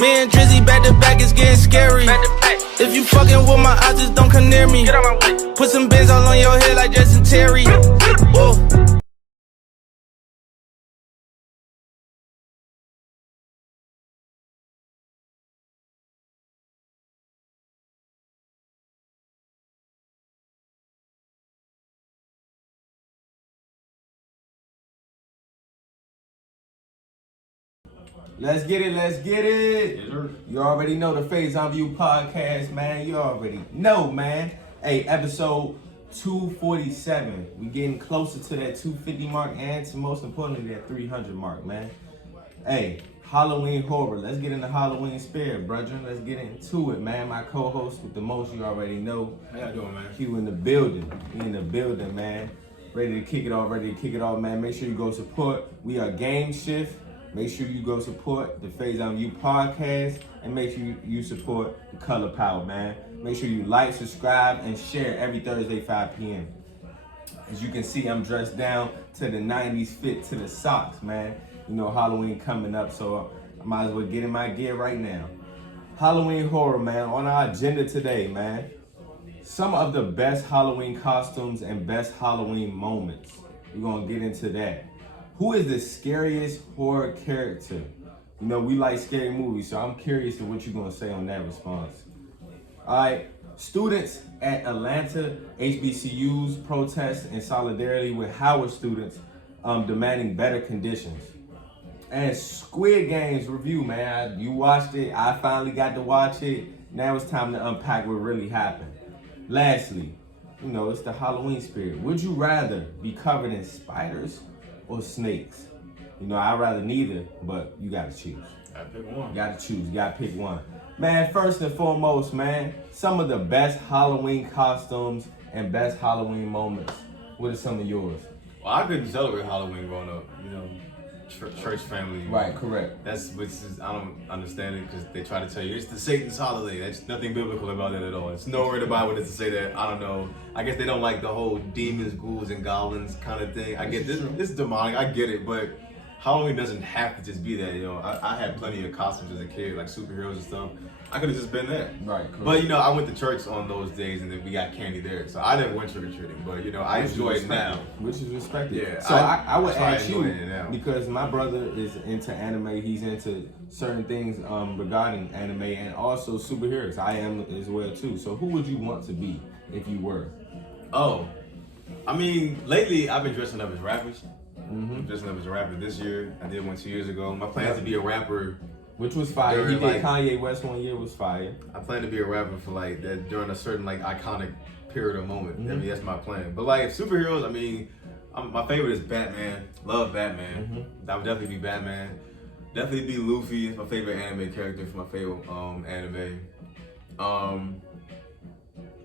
Me and Drizzy back to back, it's getting scary. If you fucking with my eyes, just don't come near me. Put some bins all on your head like Justin Terry. Whoa. Let's get it, let's get it. Yes, sir. You already know the Faison View podcast, man. You already know, man. Hey, episode 247. We getting closer to that 250 mark and to most importantly that 300 mark, man. Hey, Halloween horror. Let's get into Halloween spirit, brethren. Let's get into it, man. My co-host with the most, you already know. How y'all doing, man? Q in the building. We in the building, man. Ready to kick it off, man. Make sure you go support. We are Game Shift. Make sure you go support the Faison View podcast and make sure you support the Color Power, man. Make sure you like, subscribe, and share every Thursday, 5 p.m. As you can see, I'm dressed down to the 90s fit to the socks, man. You know, Halloween coming up, so I might as well get in my gear right now. Halloween horror, man. On our agenda today, man. Some of the best Halloween costumes and best Halloween moments. We're going to get into that. Who is the scariest horror character? You know, we like scary movies, so I'm curious to what you're gonna say on that response. All right, students at Atlanta HBCUs protest in solidarity with Howard students demanding better conditions. And Squid Games review, man. You watched it, I finally got to watch it. Now it's time to unpack what really happened. Lastly, you know, it's the Halloween spirit. Would you rather be covered in spiders or snakes? You know, I'd rather neither, but you gotta choose. Gotta pick one. You gotta choose, you gotta pick one. Man, first and foremost, man, some of the best Halloween costumes and best Halloween moments. What are some of yours? Well, I couldn't celebrate Halloween growing up, you know, church family. Right, correct. That's which is, I don't understand it because they try to tell you it's the Satan's holiday. There's nothing biblical about that at all. It's nowhere in the Bible to say that. I don't know. I guess they don't like the whole demons, ghouls, and goblins kind of thing. I get this. It's demonic. I get it, but Halloween doesn't have to just be that. You know, I had plenty of costumes as a kid, like superheroes and stuff. I could have just been that. Right, correct. But you know, I went to church on those days, and then we got candy there, so I never went trick or treating. But you know, I enjoy it now, which is respected. Yeah. So I would ask you it because my brother is into anime. He's into certain things regarding anime and also superheroes. I am as well too. So who would you want to be if you were? Oh, I mean, lately I've been dressing up as rappers. Mm-hmm. I'm dressing up as a rapper this year. I did one 2 years ago. My plan is to be a rapper. Which was fire. He did Kanye West one year, was fire. I plan to be a rapper for like that during a certain like iconic period or moment. Mm-hmm. I mean, that's my plan. But like superheroes, I mean, my favorite is Batman. Love Batman. Mm-hmm. I would definitely be Batman. Definitely be Luffy. It's my favorite anime character for my favorite anime.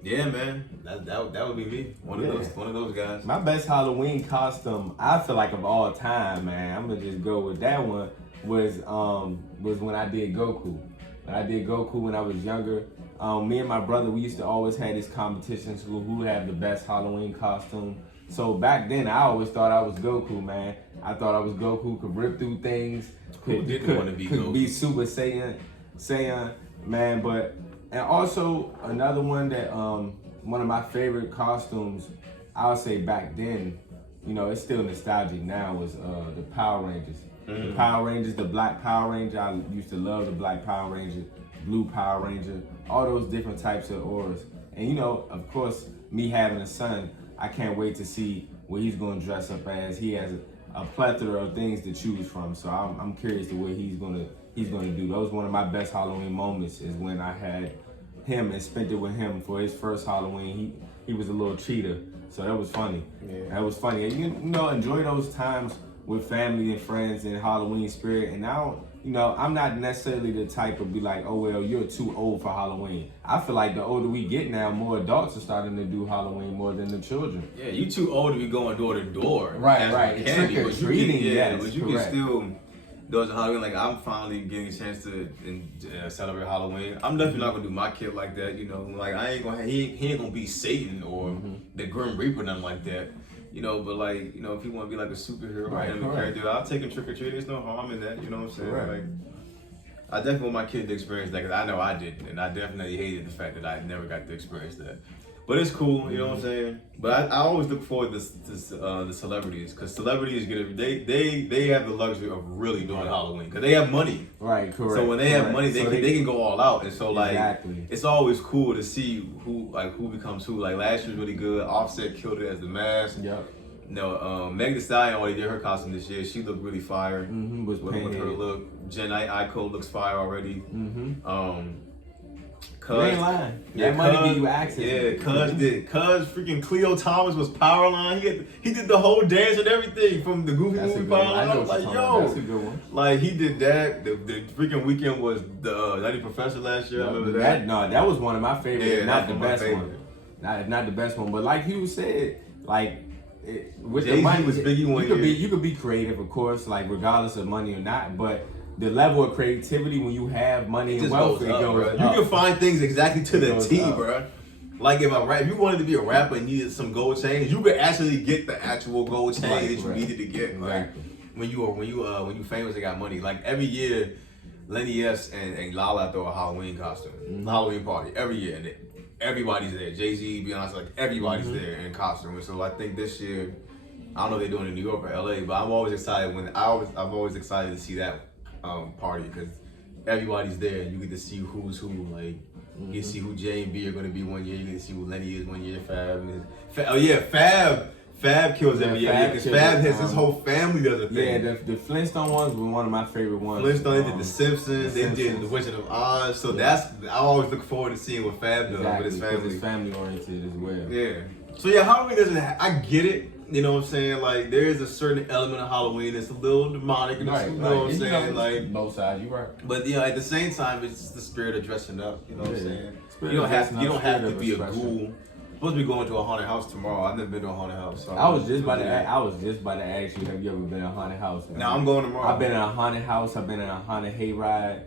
Yeah, man, that would be me. One of those guys. My best Halloween costume, I feel like of all time, man. I'm gonna just go with that one. Was when I did Goku. When I did Goku when I was younger. Me and my brother, we used to always have these competitions who had the best Halloween costume. So back then, I always thought I was Goku, man. I thought I was Goku, could rip through things, could be Super Saiyan, man. But and also another one that one of my favorite costumes, I would say back then, you know, it's still nostalgic now, was the Power Rangers. The Power Rangers, the Black Power Ranger. I used to love the Black Power Ranger, Blue Power Ranger, all those different types of auras. And you know, of course, me having a son, I can't wait to see what he's going to dress up as. He has a plethora of things to choose from, so I'm curious to what he's gonna do. That was one of my best Halloween moments, is when I had him and spent it with him for his first Halloween. He was a little cheater, so that was funny. Yeah. That was funny. And you know, enjoy those times with family and friends and Halloween spirit. And now, you know, I'm not necessarily the type of be like, oh, well, you're too old for Halloween. I feel like the older we get now, more adults are starting to do Halloween more than the children. Yeah, you too old to be going door to door. Right. Candy, trick or treating, yes, but you can still do Halloween. Like, I'm finally getting a chance to celebrate Halloween. I'm definitely not gonna do my kid like that, you know. Like, I ain't gonna, he ain't gonna be Satan or the Grim Reaper, nothing like that. You know, but like, you know, if you want to be like a superhero or anime character, I'll take him trick or treating. There's no harm in that. You know what I'm saying? Right. Like, I definitely want my kid to experience that because I know I didn't, and I definitely hated the fact that I never got to experience that. But it's cool, you know what I'm saying. But I always look forward to the celebrities because celebrities they have the luxury of really doing Halloween because they have money. Right, correct. So when they have money, they can go all out, and so like exactly. It's always cool to see who becomes who. Like last year was really good. Offset killed it as the mask. Yep. No, Meg Thee Stallion already did her costume this year. She looked really fire with her look. Jen Iko looks fire already. You ain't lying. That money give you access. Yeah, Cuz freaking Cleo Thomas was Powerline. He did the whole dance and everything from the Goofy movie Powerline. I was like, yo, that's a good one. Like he did that. The freaking weekend was the Nutty Professor last year. I remember that. That was one of my favorites. Yeah, not the best one. Not the best one, but like you said, like with Jay-Z the money, was Biggie one year. You could be creative, of course, like regardless of money or not, but the level of creativity when you have money and wealth, it goes up. You can find things exactly to the T, bro. Like if you wanted to be a rapper and needed some gold chains, you could actually get the actual gold chain that you needed to get. Exactly. Like when you famous and got money. Like every year, Lenny S and Lala throw a Halloween costume, Halloween party every year, and everybody's there. Jay-Z, Beyonce, like everybody's there in costume. And so I think this year, I don't know if they're doing it in New York or LA, but I'm always excited I'm always excited to see that party because everybody's there and you get to see who's who. Like you get to see who J and B are gonna be one year. You get to see who Lenny is one year. Fab kills every year because Fab has his whole family does a thing. Yeah, the Flintstone ones were one of my favorite ones. Flintstone did the Simpsons. They did the Wizard of Oz. So I always look forward to seeing what Fab does with his family. It's family oriented as well. Yeah. So yeah, Halloween doesn't. I get it. You know what I'm saying? Like there is a certain element of Halloween that's a little demonic, and you know what I'm saying? Like both sides, you right. But at the same time, it's just the spirit of dressing up. You know what I'm saying? You don't have to be a ghoul. Supposed to be going to a haunted house tomorrow. I've never been to a haunted house. So I was just about to ask you, have you ever been in a haunted house? Now I'm going tomorrow. I've been in a haunted house. I've been in a haunted hayride.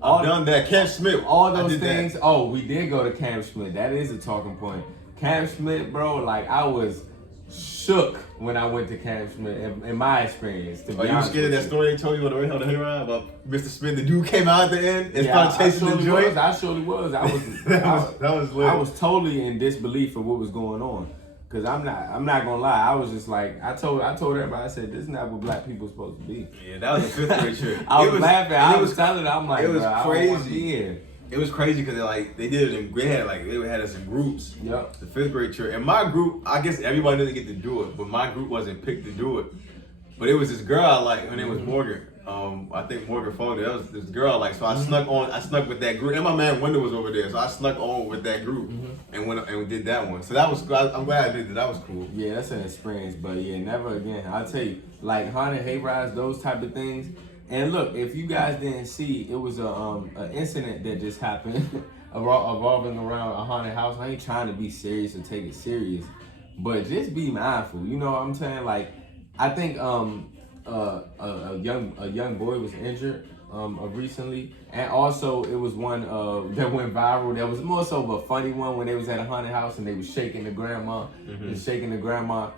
I've done that. Camp Smith. All those things. That. Oh, we did go to Camp Smith. That is a talking point. Camp Smith, bro. Like I was shook when I went to Camp Smith. In my experience, to be honest. Are you scared of that story they told you on the way on the hayride about Mr. Smith? The dude came out at the end and started chasing the joint. I surely was. I was. that was lit. I was totally in disbelief of what was going on. Cause I'm not gonna lie. I was just like I told everybody. I said this is not what black people are supposed to be. Yeah, that was a 5th grade trip. I was laughing. I was telling them. I'm like, it was crazy. It was crazy because they did it in they had us in groups. Yep. The 5th grade trip. And my group, I guess everybody didn't get to do it, but my group wasn't picked to do it. But it was this girl I liked. Her name was Morgan. I think Morgan phoned it. That was this girl I liked. So I snuck with that group. And my man Wendell was over there. So I snuck on with that group and went and we did that one. So that was I'm glad I did that. That was cool. Yeah, that's an experience. But yeah, never again. I'll tell you, like haunted hayrides, those type of things. And look, if you guys didn't see, it was an incident that just happened revolving around a haunted house. I ain't trying to be serious or take it serious, but just be mindful. You know what I'm saying? Like, I think a young boy was injured recently, and also it was one that went viral. That was more so of a funny one when they was at a haunted house and they was shaking the grandma and shaking the grandma.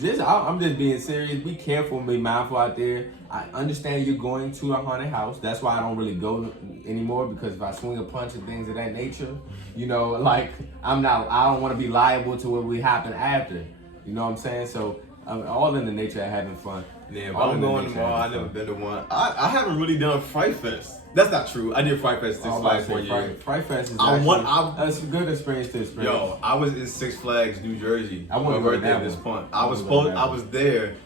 I'm just being serious. Be careful and be mindful out there. I understand you're going to a haunted house. That's why I don't really go anymore, because if I swing a punch and things of that nature, you know, like I don't want to be liable to what will happen after. You know what I'm saying? So all in the nature of having fun. Yeah, but I'm going tomorrow. I've never been to one. I haven't really done Fright Fest. That's not true. I did Fright Fest Six Flags one year. Fright Fest is that's a good experience to experience. Yo, I was in Six Flags, New Jersey. I want to go there at this point. I was there,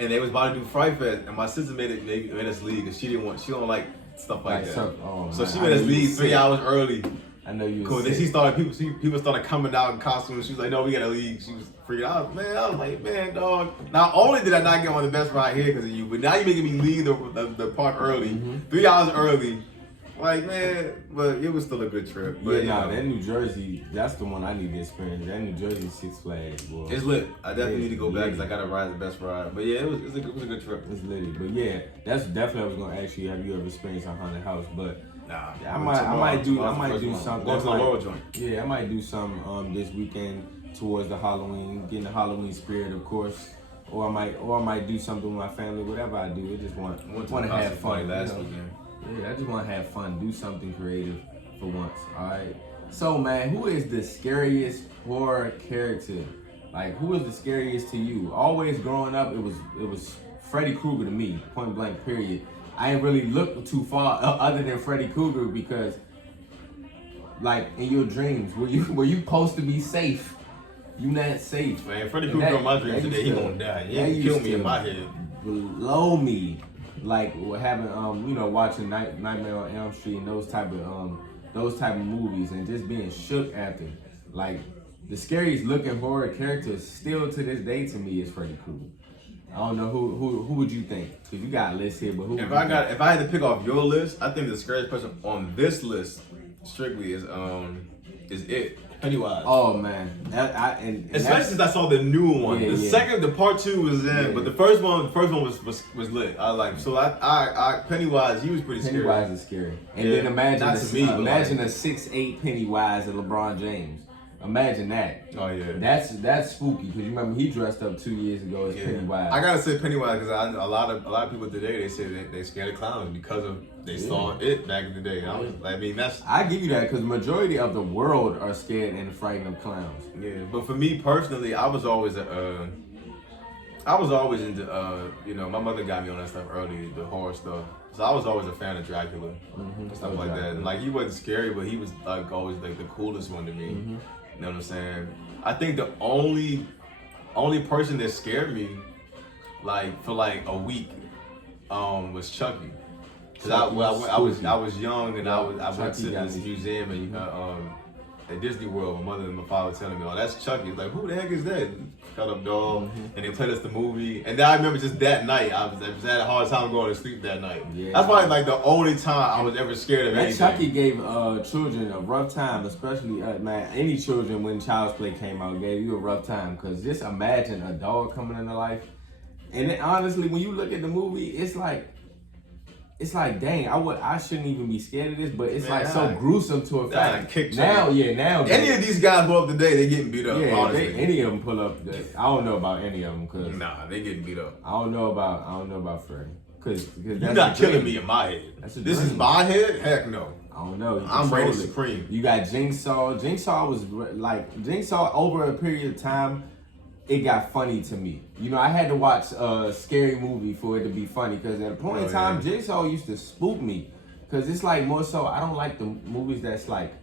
and they was about to do Fright Fest, and my sister made us leave because she don't like stuff like that. So she made us leave 3 hours early. I know you. Cool. Then people started coming out in costumes. She was like, "No, we gotta leave." She was freaking out. Man, I was like, "Man, dog." Not only did I not get on the best ride here because of you, but now you're making me leave the park early, 3 hours early. Like, man, but it was still a good trip. But, that New Jersey, that's the one I need to experience. That New Jersey Six Flags, boy. It's lit. I definitely need to go back because I gotta ride the best ride. But yeah, it was a good trip. It's lit. But yeah, that's definitely I was gonna ask you, have you ever experienced a haunted house? But nah, I might do something. Go to the Laurel joint. Yeah, I might do some this weekend towards the Halloween, getting the Halloween spirit, of course. Or I might do something with my family. Whatever I do, I just want to have fun last weekend. Yeah, I just want to have fun, do something creative for once. All right. So, man, who is the scariest horror character? Like, who is the scariest to you? Always growing up, it was Freddy Krueger to me, point blank, period. I ain't really looked too far other than Freddy Krueger because, like, in your dreams, were you supposed to be safe? You not safe. Man, Freddy Krueger in my dreams today, he won't die. He ain't kill me in my head. Below me, like having watching Nightmare on Elm Street and those type of movies and just being shook after. Like the scariest looking horror character still to this day to me is Freddy Krueger. I don't know who would you think? Cause you got a list here, but who? If I had to pick off your list, I think the scariest person on this list strictly is it. Pennywise. Oh man, especially since I saw the new one. The part 2 was in, but the first one was lit. I Pennywise, he was pretty scary. Pennywise is scary. And then imagine a 6'8" Pennywise and LeBron James. Imagine that. Oh yeah. That's spooky because you remember he dressed up 2 years ago as Pennywise. I gotta say Pennywise because a lot of people today they say they scared of clowns because of they saw it back in the day. I give you that because the majority of the world are scared and frightened of clowns. Yeah, but for me personally, I was always into my mother got me on that stuff early, the horror stuff. So I was always a fan of Dracula and stuff like that. And, like he wasn't scary, but he was like always like the coolest one to me. Mm-hmm. You know what I'm saying? I think the only person that scared me, like for like a week, was Chucky. Cause I was young and I went to this museum and at Disney World. My mother and my father were telling me, "Oh, that's Chucky." Like, who the heck is that? Cut up dog. And they played us the movie. And then I remember just that night, I was had a hard time going to sleep that night. Yeah. That's probably like the only time I was ever scared of anything. Chucky gave children a rough time, especially any children when Child's Play came out gave you a rough time. Cause just imagine a dog coming into life. And then honestly, when you look at the movie, it's like, dang, I shouldn't even be scared of this, but it's so gruesome to a fact. Now, any of these guys go up today, they getting beat up. Yeah, any of them pull up. I don't know about any of them, cause they getting beat up. I don't know about Freddy, cause you're not killing me in my head. This is my head. Heck no. I don't know. I'm rated supreme. You got Jigsaw. Jigsaw was Jigsaw over a period of time. It got funny to me. You know, I had to watch a scary movie for it to be funny because at a point in time, Jigsaw used to spook me because it's like more so I don't like the movies that's like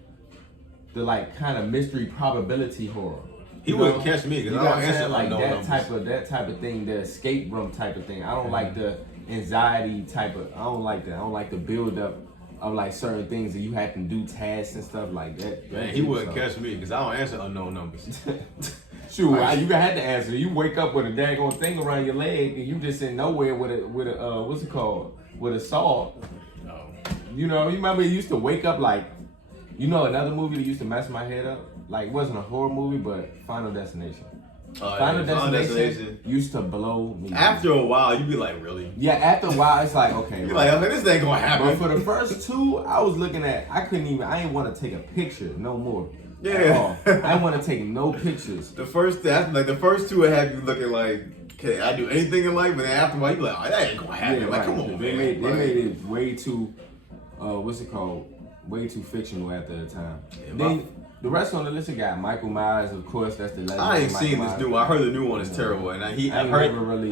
the like kind of mystery probability horror. He wouldn't catch me because I don't answer like that type of thing, the escape room type of thing. I don't like the anxiety type of. I don't like that. I don't like the build up of like certain things that you have to do tasks and stuff like that. Man, he wouldn't catch me because I don't answer unknown numbers. Shoot, you had to answer. You wake up with a daggone thing around your leg, and you just in nowhere with a what's it called? With a saw. No. You know, you remember you used to wake up like, another movie that used to mess my head up. Like it wasn't a horror movie, but Final Destination. Final Destination used to blow me. After a while, you'd be like, really? Yeah, after a while, it's like, okay. You're like, this ain't gonna happen. But for the first two, I was looking at, I didn't want to take a picture no more. Yeah. I didn't want to take no pictures. The first two would have you looking like, okay, I do anything in life, but then after a while, you be like, that ain't gonna happen. Like, come on, they man. Made it way too, way too fictional after the time. Yeah, then the rest on the list, got Michael Myers, of course. That's the legend. I ain't seen this new one. I heard the new one is terrible, and I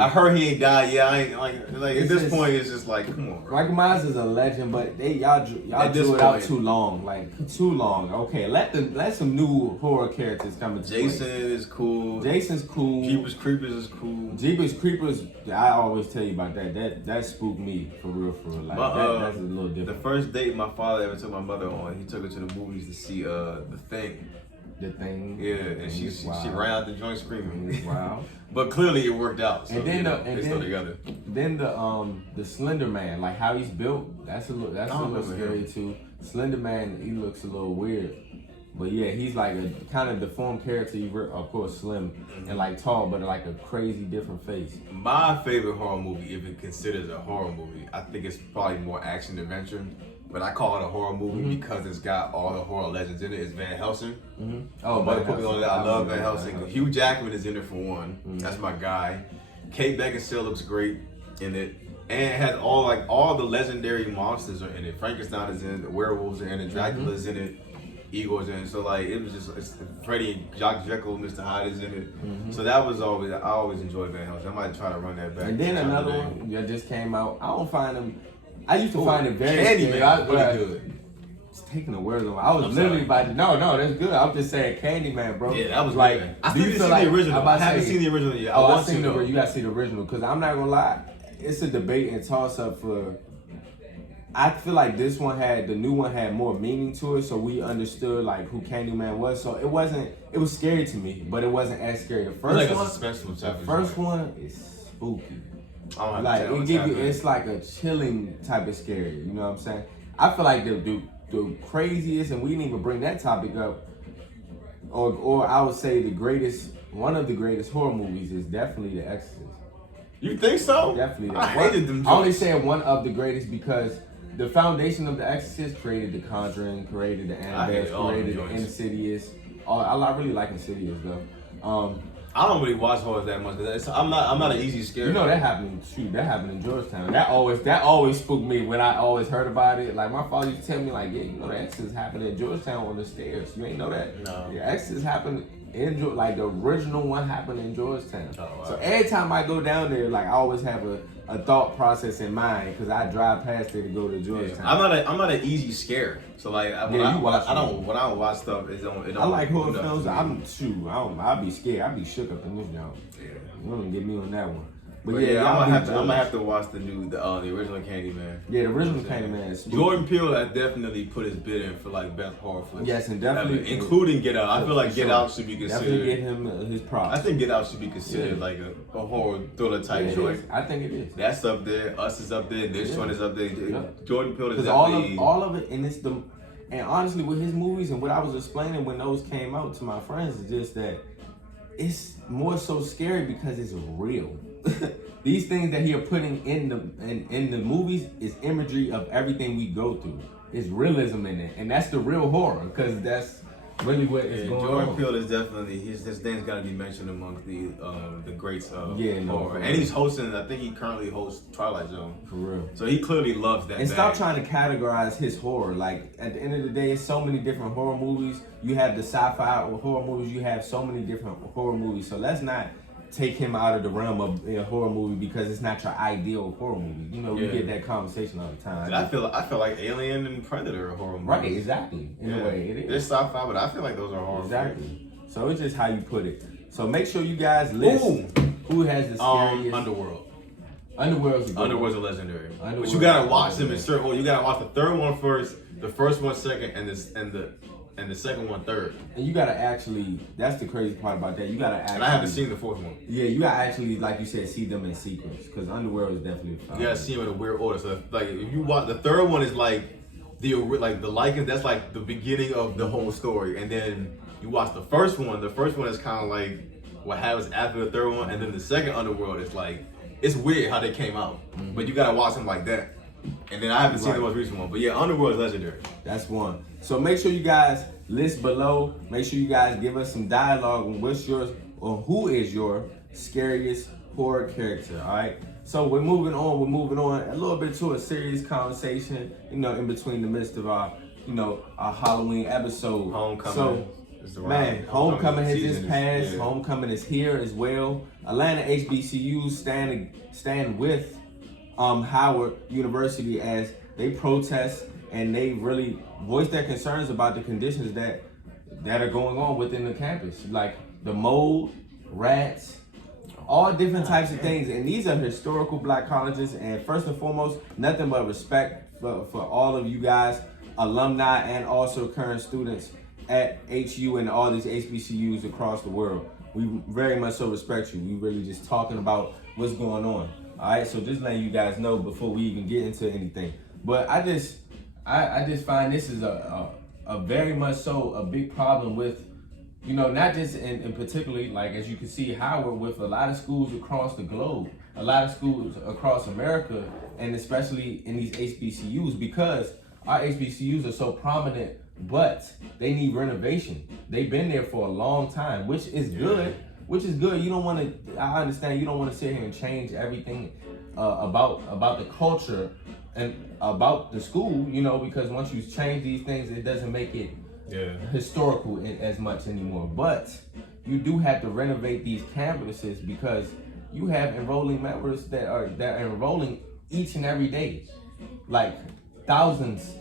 heard he ain't died. Yeah, I ain't like at this point, it's just like, come on, bro. Michael Myers is a legend, but y'all drew it out too long, too long. Okay, let some new horror characters come into Jason is cool. Jason's cool. Jeepers Creepers is cool. Jeepers Creepers, I always tell you about that. That spooked me for real. Like that's a little different. The first date my father ever took my mother on, he took her to the movies to see The Thing. The Thing. Yeah, and she ran out the joint screaming. Wow. But clearly it worked out. So, and then they still together. Then the Slender Man, like how he's built, that's a little scary too. Slender Man, he looks a little weird. But yeah, he's like a kind of deformed character. Of course, slim and like tall, but like a crazy different face. My favorite horror movie, if it considers a horror movie, I think it's probably more action adventure. But I call it a horror movie because it's got all the horror legends in it. It's Van Helsing. Mm-hmm. Oh, but put me on that. I love Van Helsing. Hugh Jackman is in it for one. Mm-hmm. That's my guy. Kate Beckinsale looks great in it. And it has all the legendary monsters are in it. Frankenstein is in it, the werewolves are in it, Dracula's in it, Igor's in it. So like it was just Freddy, Jock Jekyll, Mr. Hyde is in it. So that was always I always enjoyed Van Helsing. I might try to run that back. And then another one that just came out. I don't find them. I used to find it very Candyman, pretty good. It's taking the words away. I was literally about to. No, that's good. I'm just saying Candyman, bro. Yeah, that was like. good. I still didn't see the original. I haven't seen the original yet. I seen the. You gotta see the original because I'm not gonna lie. It's a debate and toss up for. I feel like the new one had more meaning to it, so we understood like who Candyman was. So it was scary to me, but it wasn't as scary. The first one is spooky. Like it give you, it's like a chilling type of scary. You know what I'm saying? I feel like the craziest, and we didn't even bring that topic up, or I would say one of the greatest horror movies is definitely The Exorcist. You think so? Definitely. I hated them. I only say one of the greatest because the foundation of The Exorcist created The Conjuring, created The Annabelle, created The Insidious. I really like Insidious though. I don't really watch horror that much because I'm not an easy scared. You know that happened in Georgetown. That always spooked me when I always heard about it. Like my father used to tell me like, yeah, you know The Exorcist happened in Georgetown on the stairs. You ain't know that? No. The Exorcist happened in like the original one happened in Georgetown. Oh, wow. So every time I go down there, like I always have a thought process in mind because I drive past there to go to Georgetown. Yeah. I'm not an easy scare. So like when I watch stuff, it don't. I like horror films. I'll be scared. I'll be shook up in this joint. Yeah. You don't get me on that one. But I'm gonna have to watch the original Candyman. Yeah, the original Candyman is spooky. Jordan Peele has definitely put his bid in for like best horror flick. Yes, and definitely including Get Out. I feel like Get Out should be considered. Definitely get him his props. I think Get Out should be considered like a horror thriller type choice. I think it is. That's up there. Us is up there. This one is up there. Yeah. Jordan Peele is definitely all of it, and honestly with his movies and what I was explaining when those came out to my friends is just that it's more so scary because it's real. These things that he are putting in the movies is imagery of everything we go through. It's realism in it, and that's the real horror because that's really what is going on. Jordan Peele is definitely his name's got to be mentioned amongst the greats of horror. And he's hosting. I think he currently hosts Twilight Zone. For real. So he clearly loves that. And stop trying to categorize his horror. Like at the end of the day, it's so many different horror movies. You have the sci-fi horror movies. You have so many different horror movies. So let's not take him out of the realm of a horror movie because it's not your ideal horror movie. You know, we get that conversation all the time. I feel like Alien and Predator are horror movies. Right, exactly. In a way, it is. They're sci-fi, but I feel like those are horror exactly. movies. So it's just how you put it. So make sure you guys list who has the scariest. Underworld. Underworld's a legendary. But you gotta watch them in certain order. You gotta watch the third one first, the first one second, and the second one third. And you gotta actually, that's the crazy part about that. You gotta actually. And I haven't seen the fourth one. Yeah, you gotta actually, like you said, see them in sequence. Because Underworld is definitely fun. You gotta see them in a weird order. So like if you watch the third one is like the Lycans, that's like the beginning of the whole story. And then you watch the first one is kinda like what happens after the third one, and then the second Underworld is like it's weird how they came out. But you gotta watch them like that. And then I haven't seen the most recent one. But yeah, Underworld is legendary. That's one. So make sure you guys list below. Make sure you guys give us some dialogue on who is your scariest horror character, all right? So we're moving on a little bit to a serious conversation, in between the midst of our Halloween episode. Homecoming. Homecoming has just passed. Yeah. Homecoming is here as well. Atlanta HBCUs stand with Howard University as they protest and they really voice their concerns about the conditions that are going on within the campus, like the mold, rats, all different types of things. And these are historical black colleges, and first and foremost, nothing but respect for all of you guys, alumni and also current students at HU and all these HBCUs across the world. We very much so respect you. We really just talking about what's going on. All right, so just letting you guys know before we even get into anything. But I just find this is a very much so a big problem with, not just in particularly, like as you can see, Howard, with a lot of schools across the globe, a lot of schools across America, and especially in these HBCUs, because our HBCUs are so prominent, but they need renovation. They've been there for a long time, which is good. You don't want to, I understand you don't want to sit here and change everything about the culture and about the school, you know, because once you change these things, it doesn't make it historical as much anymore. But you do have to renovate these campuses because you have enrolling members that are enrolling each and every day, like thousands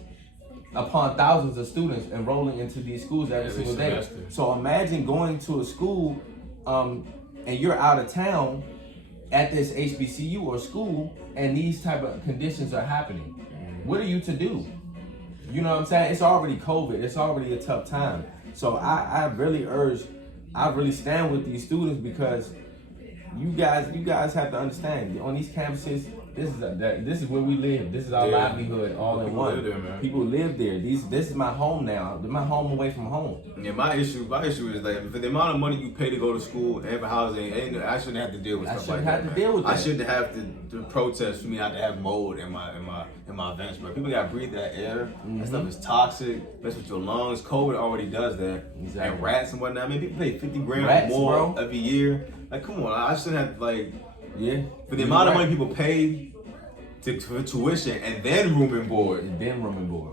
upon thousands of students enrolling into these schools every single day. So imagine going to a school and you're out of town at this HBCU or school and these type of conditions are happening. What are you to do? You know what I'm saying? It's already COVID. It's already a tough time. So I really stand with these students because you guys have to understand on these campuses, this is where we live. This is our livelihood all in one. People live there. This is my home now. My home away from home. Yeah, my issue is like for the amount of money you pay to go to school and for housing, I shouldn't have to deal with stuff like that. I shouldn't have to protest for me not to have mold in my events, but people gotta breathe that air. That stuff is toxic. Mess with your lungs. COVID already does that. Exactly. And rats and whatnot. I mean, people pay 50 grand or more every year. Like, come on, I shouldn't have for the amount of money people pay for tuition and then room and board.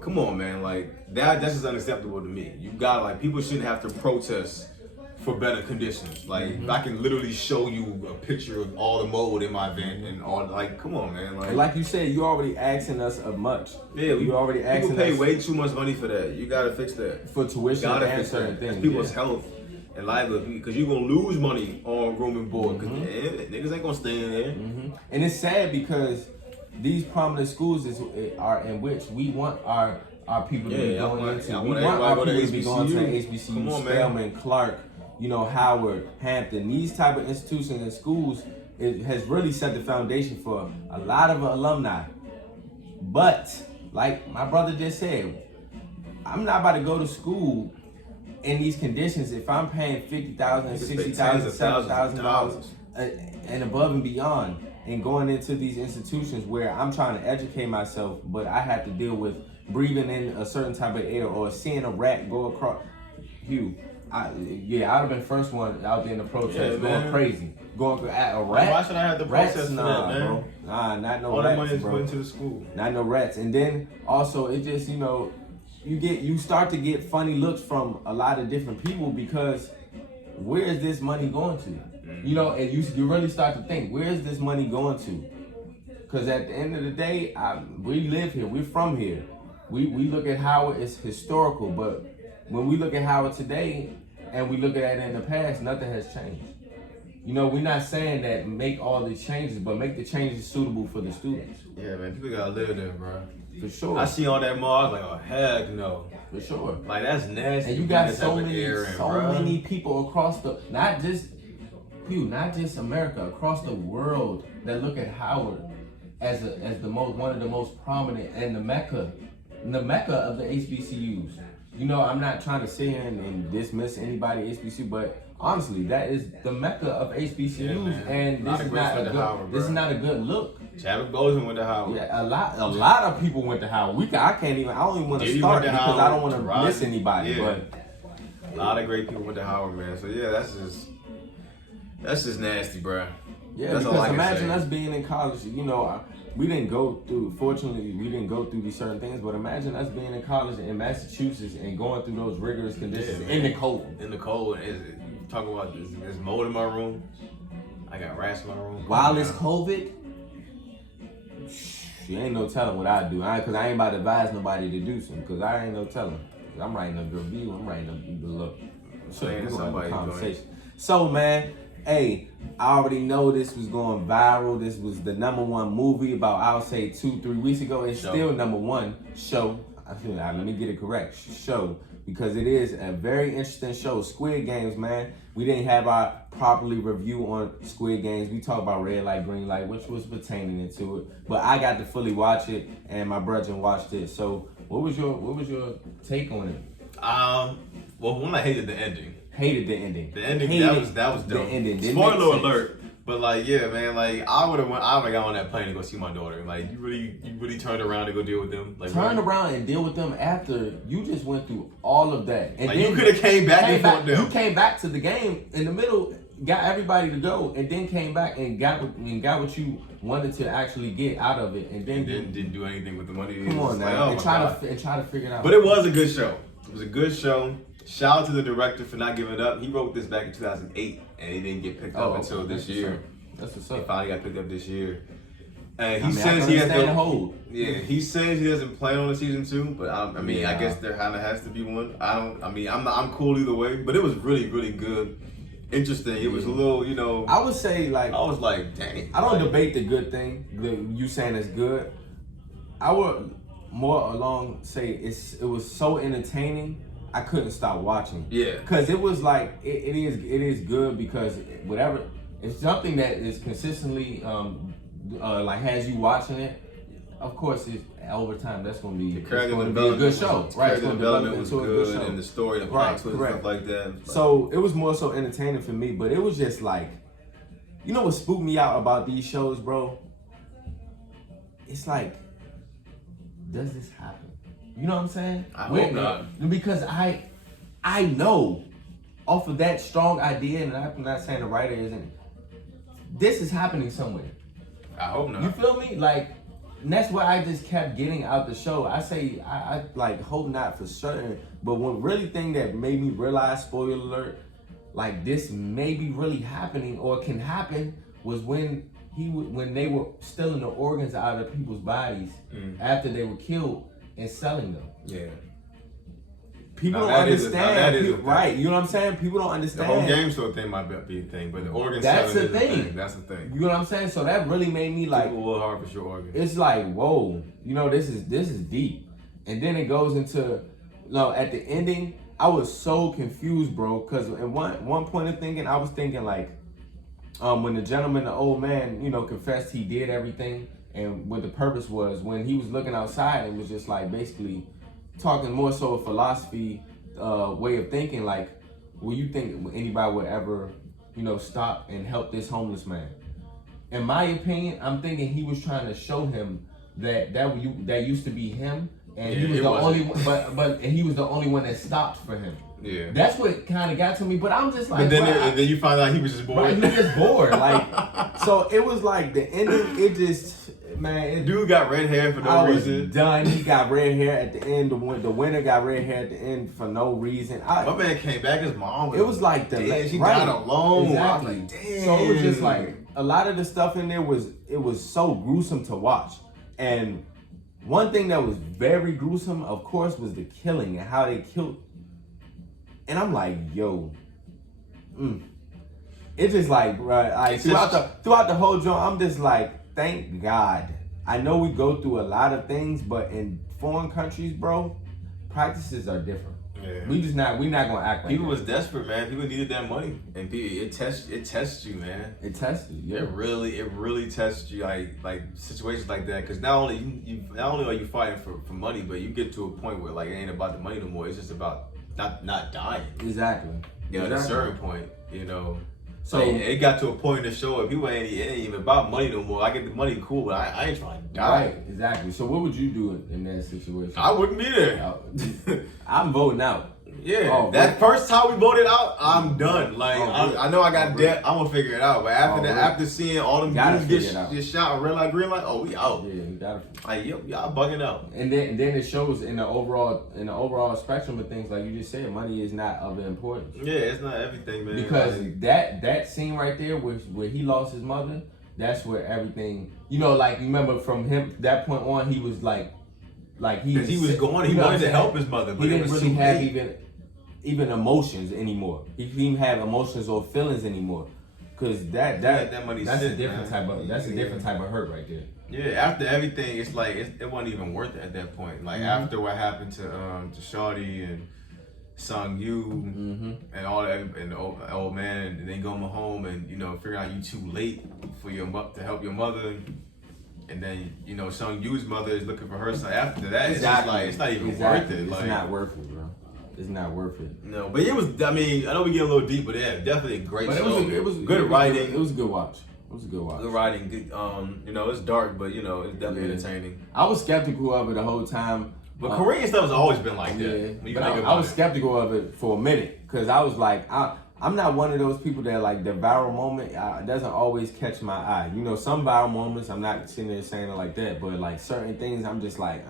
Come on, man, like that's just unacceptable to me. You got people shouldn't have to protest for better conditions. Like I can literally show you a picture of all the mold in my event and all. Like, come on, man. Like you said, you already asking us of much. Yeah, you already asking. People pay way too much money for that. You gotta fix that for tuition and certain things. People's health and livelihood, because you're gonna lose money on room and board. Cause niggas ain't gonna stay in there. And it's sad because these prominent schools are in which we want our people to be going into. We want our people to be going to HBCU, Spelman, Clark, Howard, Hampton. These type of institutions and schools, it has really set the foundation for a lot of alumni. But like my brother just said, I'm not about to go to school in these conditions if I'm paying $50,000, $60,000, $7,000 and above and beyond, and going into these institutions where I'm trying to educate myself, but I have to deal with breathing in a certain type of air or seeing a rat go across. I'd have been first one out there in the protest, going crazy, going at a rat. Why should I have to protest for that, man? Bro. Nah, not no all rats, that money is bro. going to the school. Not no rats. And then also it just you start to get funny looks from a lot of different people because where is this money going to? And you really start to think, where is this money going to? Because at the end of the day, we live here, we're from here. We look at Howard as historical, but when we look at Howard today and we look at it in the past, nothing has changed. We're not saying that make all these changes, but make the changes suitable for the students. Yeah, man, people gotta live there, bro. For sure. I see all that mall, I was like, oh, heck no. For sure. Like, that's nasty. And you got so many people across not just America, across the world that look at Howard as one of the most prominent and the mecca of the HBCUs. I'm not trying to sit here and dismiss anybody at HBCU, but honestly, that is the mecca of HBCUs, and this is not a good look. Chadwick Boseman went to Howard. Yeah, a lot of people went to Howard. I don't even want to start because I don't want to miss anybody. Yeah. But a lot of great people went to Howard, man. So yeah, that's just nasty, bro. Yeah, that's because imagine us being in college. We didn't go through. Fortunately, we didn't go through these certain things. But imagine us being in college in Massachusetts and going through those rigorous conditions in the cold. In the cold, talking about there's mold in my room. I got rats in my room. While it's COVID, you ain't no telling what I do. Because I ain't about to advise nobody to do something. Because I ain't no telling. I'm writing a review. I'm writing a look. So we're gonna have a conversation. So man. Hey, I already know this was going viral. This was the #1 movie about, I'll say 2-3 weeks ago. It's still #1 show. Let me get it correct. Show. Because it is a very interesting show. Squid Games, man. We didn't have our properly review on Squid Games. We talked about red light, green light, which was pertaining into it. But I got to fully watch it, and my brother watched it. So what was your take on it? Well, one, I hated the ending. Hated the ending. The ending, that was dope. The ending. Spoiler alert. But yeah, man, I would have got on that plane to go see my daughter. Like, you really turned around to go deal with them. Like, turned around and deal with them after you just went through all of that. And then you could have came back and fought them. You came back to the game in the middle got everybody to go, and then came back and got what you wanted to actually get out of it, and then didn't do anything with the money. Come on now, and try to figure it out. But it was a good show. It was a good show. Shout out to the director for not giving up. He wrote this back in 2008, and he didn't get picked up until this year. That's what's up. He finally got picked up this year. And he says says he has no hold. Yeah, he says he doesn't plan on a season 2, but I guess there kind of has to be one. I'm cool either way. But it was really, really good, interesting. It was a little, you know. I would say I was like, dang. I don't debate the good thing. You saying it's good. I would more along say it was so entertaining. I couldn't stop watching. Yeah. Because it was like it is good because whatever it's something that is consistently like has you watching it. Of course, over time that's going to be a good show, right? The development was good, and the story, the plot twist, stuff like that. So it was more so entertaining for me, but it was just like, you know what spooked me out about these shows, bro? It's like, does this happen? You know what I'm saying? I hope not. Because I know off of that strong idea, and I'm not saying the writer isn't. This is happening somewhere. I hope not. You feel me? Like, and that's why I just kept getting out the show. I say I like hope not for certain, but one really thing that made me realize, spoiler alert, like this may be really happening or can happen was when they were stealing the organs out of people's bodies after they were killed and selling them. Yeah. People don't understand, right? You know what I'm saying? People don't understand. The whole game show thing might be a thing, but the organ that's selling the is thing. a thing. That's the thing. You know what I'm saying? So that really made me like, people will harvest your organs. It's like, whoa, you know, this is deep. And then it goes into, at the ending, I was so confused, bro, because at one point of thinking, I was thinking like, when the gentleman, the old man, confessed he did everything, and what the purpose was, when he was looking outside, it was just like basically talking more so a philosophy way of thinking, like, will you think anybody would ever, stop and help this homeless man? In my opinion, I'm thinking he was trying to show him that used to be him, and he was the only one, but he was the only one that stopped for him. Yeah, that's what kind of got to me. But I'm just like, but then you find out he was just bored. Right, he was just bored. Like, so it was like the ending. It just, man, dude got red hair for no reason. Done. He got red hair at the end. The winner got red hair at the end for no reason. My man came back. His mom. It was like she died alone. Exactly. I was like, damn. So it was just like a lot of the stuff in there was so gruesome to watch. And one thing that was very gruesome, of course, was the killing and how they killed. And I'm like, yo, it's just like, right, throughout the whole joint, I'm just like, thank God. I know we go through a lot of things, but in foreign countries, bro, practices are different. Yeah. We're not gonna act like people was desperate, man. People needed that money, and it tests you, man. It tests you. Yeah. It really tests you, like situations like that. Because not only are you fighting for money, but you get to a point where like it ain't about the money no more. It's just about not dying. Exactly. At a certain point, So it got to a point in the show where people it ain't even about money no more. I get the money, cool, but I ain't trying to die. Right, exactly. So what would you do in that situation? I wouldn't be there. I'm voting out. Yeah, that first time we voted out, I'm done. Like I know I got debt, I'm gonna figure it out. But after seeing all them dudes get shot, red light, green light, we out. Yeah, you gotta. Like y'all bugging out. And then it shows in the overall spectrum of things, like you just said, money is not of importance. Yeah, it's not everything, man. Because that scene right there, where he lost his mother, that's where everything. Like you remember from him that point on, he was like he was going. He wanted to help his mother, but he didn't really have even emotions anymore. He didn't have emotions or feelings anymore, because that's a different type of hurt right there. Yeah, after everything, it's like it wasn't even worth it at that point. Like after what happened to Shawty and Sung Yu and all that, and the old man, and then going home and figuring out you too late for to help your mother. And then Sung Yu's mother is looking for her son. After that, it's just like it's not even worth it. It's not worth it, bro. It's not worth it. No, but it was. I mean, I know we get a little deep, but yeah, definitely a great show. It was good writing. It was a good watch. Good writing. Good. It's dark, but it's definitely entertaining. I was skeptical of it the whole time. But Korean stuff has always been like that. Yeah, but I was skeptical of it for a minute because I was like, I'm not one of those people that like the viral moment doesn't always catch my eye. You know, some viral moments, I'm not sitting there saying it like that, but like certain things, I'm just like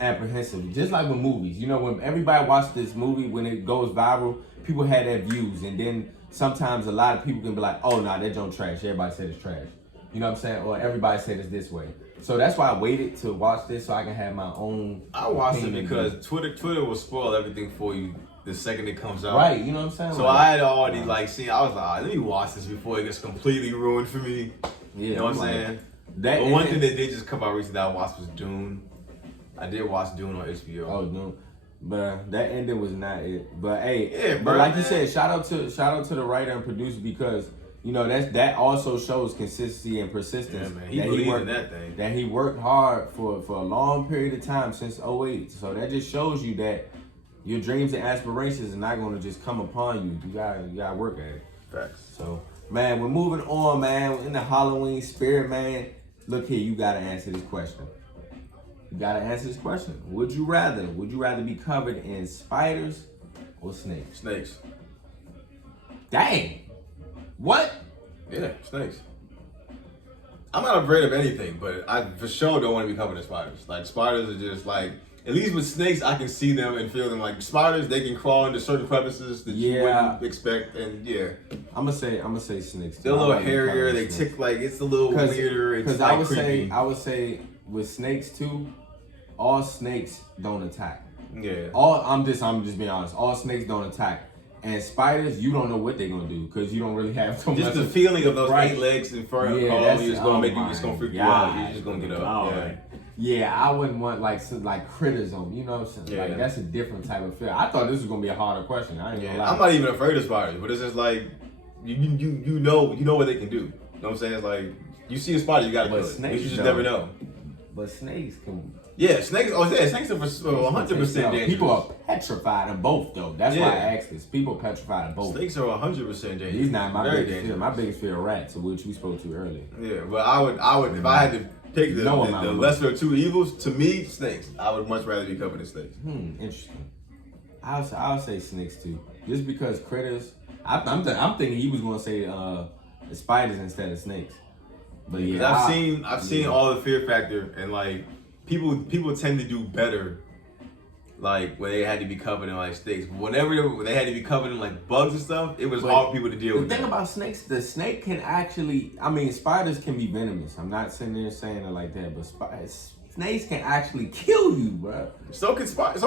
apprehensive. Just like with movies, you know, when everybody watches this movie, when it goes viral, people have their views, and then sometimes a lot of people can be like, oh, nah, that joint trash. Everybody said it's trash. You know what I'm saying? Or everybody said it's this way. So that's why I waited to watch this so I can have my own. I watched it because Twitter will spoil everything for you the second it comes out. Right, you know what I'm saying? So like, I had already like seen. I was like, all right, let me watch this before it gets completely ruined for me. Yeah, you know what I'm like, saying? That But one thing that did just come out recently that I watched was Dune. I did watch Dune on HBO. Oh no, but that ending was not it. But hey, Yeah, but bro, like you man. said, shout out to the writer and producer, because you know that also shows consistency and persistence. Yeah, man. He believed worked, in that thing. That he worked hard for a long period of time since 2008. So that just shows you that your dreams and aspirations are not going to just come upon you. You gotta work at it. Facts. So man, we're moving on, man. We're in the Halloween spirit, man. Look here, you gotta answer this question. You gotta answer this question. Would you rather be covered in spiders or snakes? Snakes. Dang. What? Yeah, snakes. I'm not afraid of anything, but I for sure don't want to be covered in spiders. Like spiders are just like, at least with snakes, I can see them and feel them. Like spiders, they can crawl into certain crevices that you wouldn't expect, and yeah. I'm gonna say snakes. They're a little hairier. They tick like it's a little weirder. It's Because like I would say with snakes too, all snakes don't attack. Yeah. I'm just being honest. All snakes don't attack. And spiders, you don't know what they're gonna do because you don't really have so much. Just the feeling of those right. 8 legs in front of that's you is gonna make you. It's gonna freak you out. You're just gonna get up. God. Yeah, I wouldn't want like critters on. You know what I'm saying? Yeah. Like that's a different type of fear. I thought this was gonna be a harder question. I ain't gonna lie. I'm not even afraid of spiders, but it's just like you know what they can do. You know what I'm saying? It's like you see a spider, you gotta kill it. You just never know. But snakes can. Yeah, snakes. Oh yeah, snakes are 100% dangerous. People are petrified of both, though. That's why I asked this. People are petrified of both. Snakes are 100% dangerous. These not my Very biggest dangerous. fear. My biggest fear are rats, which we spoke to earlier. Yeah, but I would if I had to pick the lesser of two evils, to me, snakes. I would much rather be covered in snakes. Interesting. I'll say snakes too, just because critters. I'm thinking he was gonna say spiders instead of snakes. But yeah, I've seen all the fear factor, and like people tend to do better like when they had to be covered in like snakes. Whenever they had to be covered in like bugs and stuff, it was hard for people to deal with. The thing about snakes, the snake can actually, I mean, spiders can be venomous. I'm not sitting there saying it like that, but snakes can actually kill you, bro. So can spiders.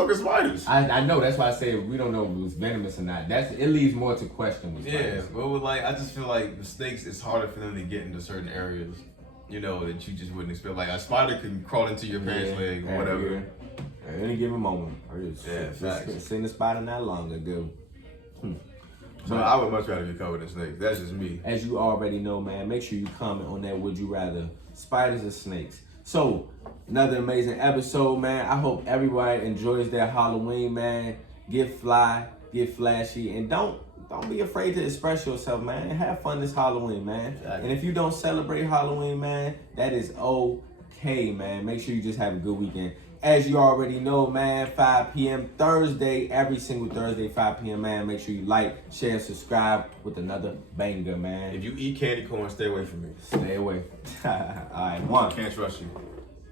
I know, that's why I say we don't know if it was venomous or not. It leaves more to question with spiders. Yeah, but with like, I just feel like the snakes, it's harder for them to get into certain areas, you know, that you just wouldn't expect. Like a spider can crawl into your pants leg or whatever. Yeah. At any given moment. Facts. Seen the spider not long ago. So I would much rather be covered in snakes. That's just me. As you already know, man, make sure you comment on that. Would you rather spiders or snakes? So, another amazing episode, man. I hope everybody enjoys their Halloween, man. Get fly, get flashy, and don't be afraid to express yourself, man. Have fun this Halloween, man. Exactly. And if you don't celebrate Halloween, man, that is okay, man. Make sure you just have a good weekend. As you already know, man, 5 p.m. Thursday, every single Thursday, 5 p.m., man. Make sure you like, share, subscribe with another banger, man. If you eat candy corn, stay away from me. Stay away. All right, one. Can't trust you.